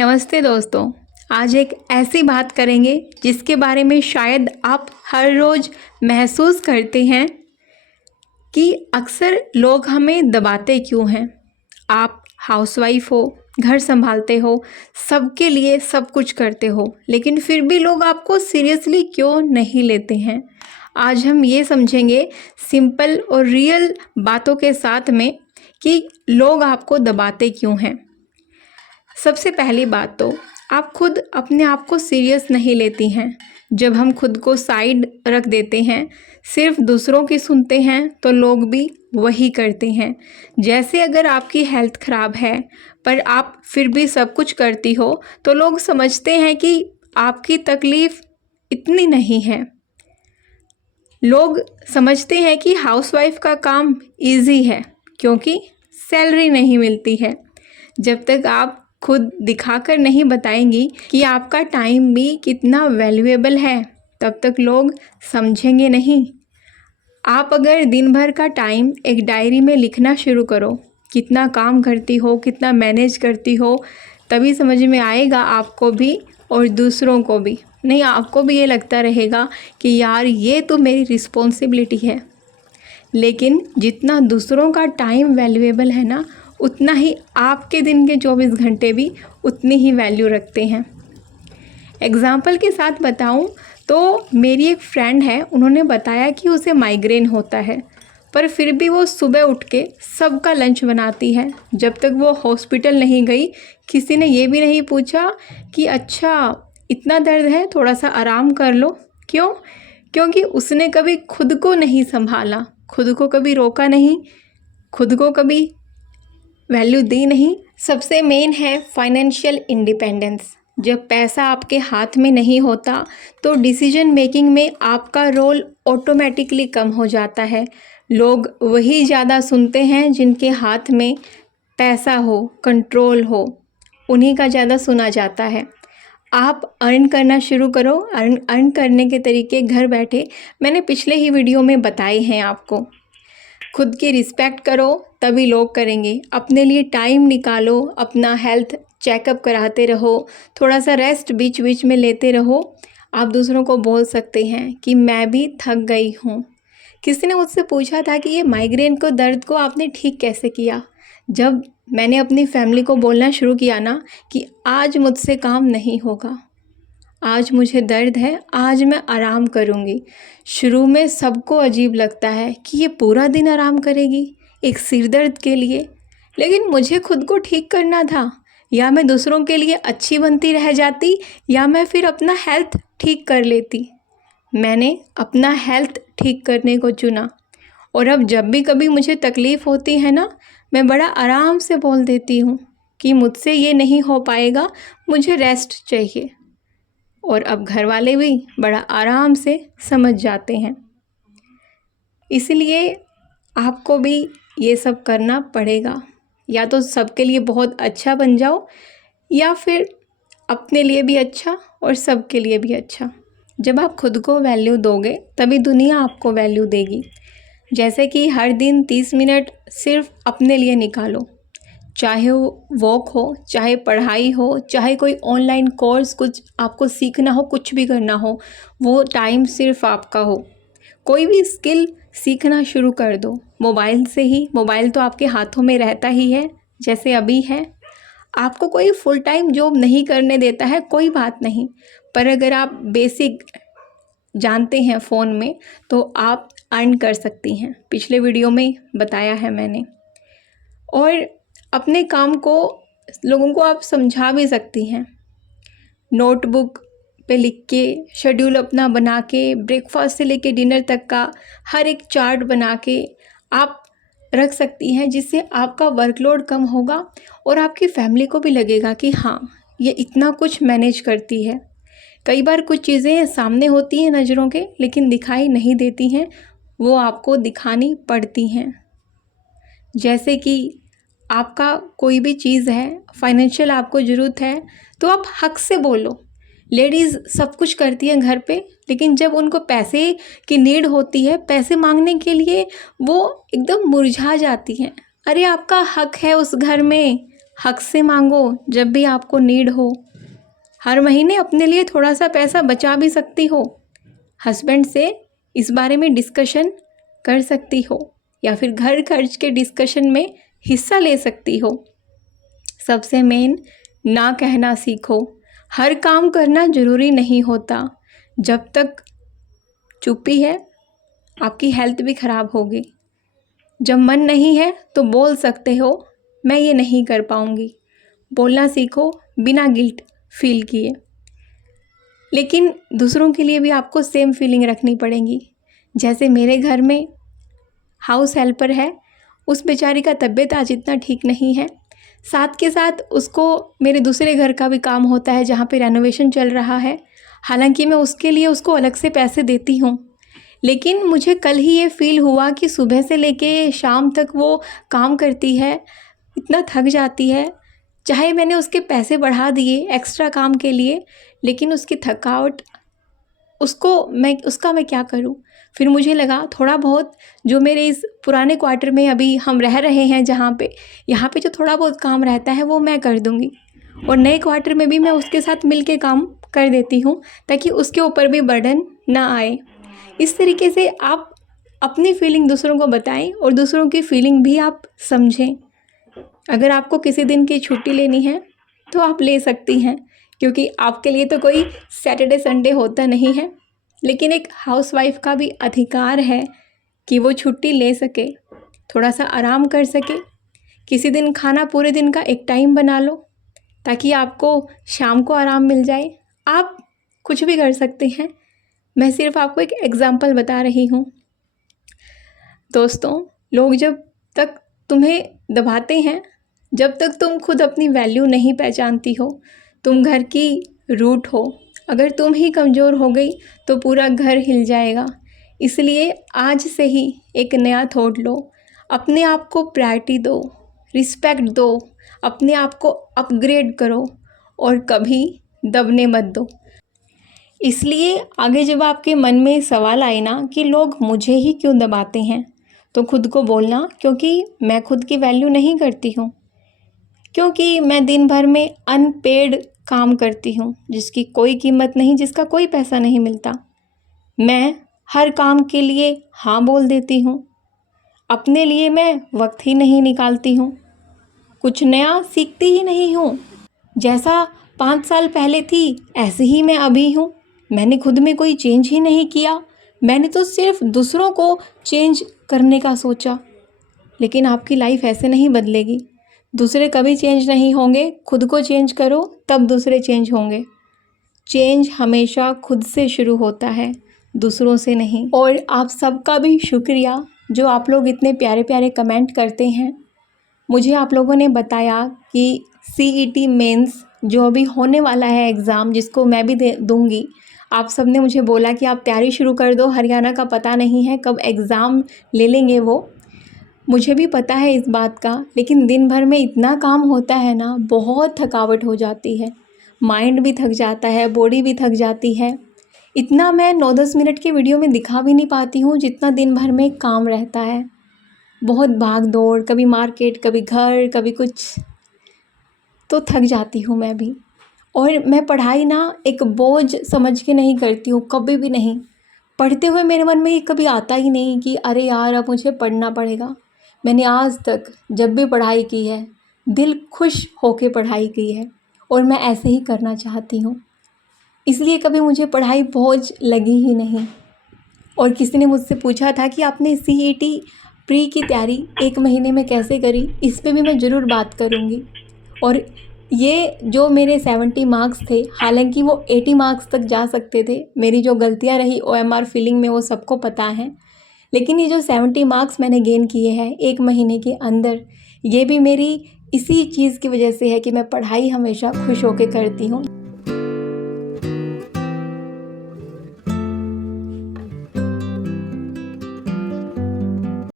नमस्ते दोस्तों। आज एक ऐसी बात करेंगे जिसके बारे में शायद आप हर रोज़ महसूस करते हैं कि अक्सर लोग हमें दबाते क्यों हैं। आप हाउसवाइफ हो, घर संभालते हो, सबके लिए सब कुछ करते हो, लेकिन फिर भी लोग आपको सीरियसली क्यों नहीं लेते हैं। आज हम ये समझेंगे सिंपल और रियल बातों के साथ में कि लोग आपको दबाते क्यों हैं। सबसे पहली बात तो आप खुद अपने आप को सीरियस नहीं लेती हैं। जब हम खुद को साइड रख देते हैं, सिर्फ दूसरों की सुनते हैं, तो लोग भी वही करते हैं। जैसे अगर आपकी हेल्थ ख़राब है पर आप फिर भी सब कुछ करती हो, तो लोग समझते हैं कि आपकी तकलीफ़ इतनी नहीं है। लोग समझते हैं कि हाउसवाइफ का काम इजी है क्योंकि सैलरी नहीं मिलती है। जब तक आप खुद दिखाकर नहीं बताएंगी कि आपका टाइम भी कितना वैल्यूएबल है, तब तक लोग समझेंगे नहीं। आप अगर दिन भर का टाइम एक डायरी में लिखना शुरू करो, कितना काम करती हो, कितना मैनेज करती हो, तभी समझ में आएगा आपको भी और दूसरों को भी। नहीं, आपको भी ये लगता रहेगा कि यार ये तो मेरी रिस्पॉन्सिबिलिटी है। लेकिन जितना दूसरों का टाइम वैल्यूएबल है ना, उतना ही आपके दिन के 24 घंटे भी उतनी ही वैल्यू रखते हैं। एग्ज़ाम्पल के साथ बताऊं तो मेरी एक फ्रेंड है, उन्होंने बताया कि उसे माइग्रेन होता है, पर फिर भी वो सुबह उठ के सबका लंच बनाती है। जब तक वो हॉस्पिटल नहीं गई, किसी ने ये भी नहीं पूछा कि अच्छा इतना दर्द है, थोड़ा सा आराम कर लो। क्यों? क्योंकि उसने कभी खुद को नहीं संभाला, खुद को कभी रोका नहीं, खुद को कभी वैल्यू दी नहीं। सबसे मेन है फाइनेंशियल इंडिपेंडेंस। जब पैसा आपके हाथ में नहीं होता तो डिसीजन मेकिंग में आपका रोल ऑटोमेटिकली कम हो जाता है। लोग वही ज़्यादा सुनते हैं जिनके हाथ में पैसा हो, कंट्रोल हो, उन्हीं का ज़्यादा सुना जाता है। आप अर्न करना शुरू करो। अर्न करने के तरीके घर बैठे मैंने पिछले ही वीडियो में बताए हैं आपको। खुद की रिस्पेक्ट करो तभी लोग करेंगे। अपने लिए टाइम निकालो, अपना हेल्थ चेकअप कराते रहो, थोड़ा सा रेस्ट बीच बीच में लेते रहो। आप दूसरों को बोल सकते हैं कि मैं भी थक गई हूँ। किसी ने मुझसे पूछा था कि ये माइग्रेन को, दर्द को आपने ठीक कैसे किया। जब मैंने अपनी फैमिली को बोलना शुरू किया ना कि आज मुझसे काम नहीं होगा, आज मुझे दर्द है, आज मैं आराम करूँगी। शुरू में सबको अजीब लगता है कि ये पूरा दिन आराम करेगी एक सिर दर्द के लिए, लेकिन मुझे खुद को ठीक करना था। या मैं दूसरों के लिए अच्छी बनती रह जाती, या मैं फिर अपना हेल्थ ठीक कर लेती। मैंने अपना हेल्थ ठीक करने को चुना। और अब जब भी कभी मुझे तकलीफ़ होती है ना, मैं बड़ा आराम से बोल देती हूँ कि मुझसे ये नहीं हो पाएगा, मुझे रेस्ट चाहिए। और अब घर वाले भी बड़ा आराम से समझ जाते हैं। इसलिए आपको भी ये सब करना पड़ेगा। या तो सबके लिए बहुत अच्छा बन जाओ, या फिर अपने लिए भी अच्छा और सबके लिए भी अच्छा। जब आप खुद को वैल्यू दोगे तभी दुनिया आपको वैल्यू देगी। जैसे कि हर दिन 30 मिनट सिर्फ अपने लिए निकालो, चाहे वो वॉक हो, चाहे पढ़ाई हो, चाहे कोई ऑनलाइन कोर्स कुछ आपको सीखना हो, कुछ भी करना हो, वो टाइम सिर्फ आपका हो। कोई भी स्किल सीखना शुरू कर दो मोबाइल से ही। मोबाइल तो आपके हाथों में रहता ही है, जैसे अभी है। आपको कोई फुल टाइम जॉब नहीं करने देता है, कोई बात नहीं, पर अगर आप बेसिक जानते हैं फ़ोन में, तो आप अर्न कर सकती हैं। पिछले वीडियो में बताया है मैंने। और अपने काम को लोगों को आप समझा भी सकती हैं। नोटबुक पे लिख के, शेड्यूल अपना बना के, ब्रेकफास्ट से लेके डिनर तक का हर एक चार्ट बना के आप रख सकती हैं, जिससे आपका वर्कलोड कम होगा और आपकी फैमिली को भी लगेगा कि हाँ, ये इतना कुछ मैनेज करती है। कई बार कुछ चीज़ें सामने होती हैं नज़रों के, लेकिन दिखाई नहीं देती हैं, वो आपको दिखानी पड़ती हैं। जैसे कि आपका कोई भी चीज़ है, फाइनेंशियल आपको ज़रूरत है, तो आप हक से बोलो। लेडीज़ सब कुछ करती हैं घर पे, लेकिन जब उनको पैसे की नीड होती है, पैसे मांगने के लिए वो एकदम मुरझा जाती हैं। अरे आपका हक है उस घर में, हक से मांगो जब भी आपको नीड हो। हर महीने अपने लिए थोड़ा सा पैसा बचा भी सकती हो। हस्बैंड से इस बारे में डिस्कशन कर सकती हो या फिर घर खर्च के डिस्कशन में हिस्सा ले सकती हो। सबसे मेन, ना कहना सीखो। हर काम करना ज़रूरी नहीं होता। जब तक चुप्पी है आपकी हेल्थ भी ख़राब होगी। जब मन नहीं है तो बोल सकते हो मैं ये नहीं कर पाऊँगी। बोलना सीखो बिना गिल्ट फील किए। लेकिन दूसरों के लिए भी आपको सेम फीलिंग रखनी पड़ेगी। जैसे मेरे घर में हाउस हेल्पर है, उस बेचारी का तबीयत आज इतना ठीक नहीं है, साथ के साथ उसको मेरे दूसरे घर का भी काम होता है जहाँ पे रेनोवेशन चल रहा है। हालांकि मैं उसके लिए उसको अलग से पैसे देती हूँ, लेकिन मुझे कल ही ये फ़ील हुआ कि सुबह से लेके शाम तक वो काम करती है, इतना थक जाती है। चाहे मैंने उसके पैसे बढ़ा दिए एक्स्ट्रा काम के लिए, लेकिन उसकी थकावट उसका मैं क्या करूं। फिर मुझे लगा थोड़ा बहुत जो मेरे इस पुराने क्वार्टर में अभी हम रह रहे हैं यहाँ पे जो थोड़ा बहुत काम रहता है वो मैं कर दूँगी, और नए क्वार्टर में भी मैं उसके साथ मिल के काम कर देती हूँ ताकि उसके ऊपर भी बर्डन ना आए। इस तरीके से आप अपनी फीलिंग दूसरों को बताएं और दूसरों की फीलिंग भी आप समझें। अगर आपको किसी दिन की छुट्टी लेनी है तो आप ले सकती हैं, क्योंकि आपके लिए तो कोई सैटरडे संडे होता नहीं है। लेकिन एक हाउसवाइफ का भी अधिकार है कि वो छुट्टी ले सके, थोड़ा सा आराम कर सके। किसी दिन खाना पूरे दिन का एक टाइम बना लो ताकि आपको शाम को आराम मिल जाए। आप कुछ भी कर सकते हैं, मैं सिर्फ आपको एक एग्जांपल बता रही हूँ। दोस्तों, लोग जब तक तुम्हें दबाते हैं, जब तक तुम खुद अपनी वैल्यू नहीं पहचानती हो, तुम घर की रूट हो। अगर तुम ही कमज़ोर हो गई तो पूरा घर हिल जाएगा। इसलिए आज से ही एक नया थॉट लो, अपने आप को प्रायोरिटी दो, रिस्पेक्ट दो, अपने आप को अपग्रेड करो और कभी दबने मत दो। इसलिए आगे जब आपके मन में सवाल आए ना कि लोग मुझे ही क्यों दबाते हैं, तो खुद को बोलना क्योंकि मैं खुद की वैल्यू नहीं करती हूँ, क्योंकि मैं दिन भर में अनपेड काम करती हूँ जिसकी कोई कीमत नहीं, जिसका कोई पैसा नहीं मिलता। मैं हर काम के लिए हाँ बोल देती हूँ, अपने लिए मैं वक्त ही नहीं निकालती हूँ, कुछ नया सीखती ही नहीं हूँ। जैसा 5 साल पहले थी ऐसे ही मैं अभी हूँ। मैंने खुद में कोई चेंज ही नहीं किया, मैंने तो सिर्फ दूसरों को चेंज करने का सोचा। लेकिन आपकी लाइफ ऐसे नहीं बदलेगी। दूसरे कभी चेंज नहीं होंगे, खुद को चेंज करो तब दूसरे चेंज होंगे। चेंज हमेशा खुद से शुरू होता है, दूसरों से नहीं। और आप सबका भी शुक्रिया जो आप लोग इतने प्यारे प्यारे कमेंट करते हैं। मुझे आप लोगों ने बताया कि CET मेंस जो अभी होने वाला है एग्ज़ाम, जिसको मैं भी दूंगी, आप सब ने मुझे बोला कि आप तैयारी शुरू कर दो, हरियाणा का पता नहीं है कब एग्ज़ाम ले लेंगे वो। मुझे भी पता है इस बात का, लेकिन दिन भर में इतना काम होता है ना, बहुत थकावट हो जाती है, माइंड भी थक जाता है, बॉडी भी थक जाती है। इतना मैं 9-10 मिनट की वीडियो में दिखा भी नहीं पाती हूँ जितना दिन भर में काम रहता है। बहुत भाग दौड़, कभी मार्केट, कभी घर, कभी कुछ, तो थक जाती हूँ मैं भी। और मैं पढ़ाई ना एक बोझ समझ के नहीं करती हूँ, कभी भी नहीं। पढ़ते हुए मेरे मन में ये कभी आता ही नहीं कि अरे यार अब मुझे पढ़ना पड़ेगा। मैंने आज तक जब भी पढ़ाई की है दिल खुश होके पढ़ाई की है, और मैं ऐसे ही करना चाहती हूँ। इसलिए कभी मुझे पढ़ाई बोझ लगी ही नहीं। और किसी ने मुझसे पूछा था कि आपने CET प्री की तैयारी 1 महीने में कैसे करी, इस पे भी मैं ज़रूर बात करूँगी। और ये जो मेरे 70 मार्क्स थे, हालांकि वो 80 मार्क्स तक जा सकते थे। मेरी जो गलतियाँ रही OMR फिलिंग में वो सबको पता है, लेकिन ये जो 70 मार्क्स मैंने गेन किए हैं 1 महीने के अंदर, ये भी मेरी इसी चीज़ की वजह से है कि मैं पढ़ाई हमेशा खुश होकर करती हूँ।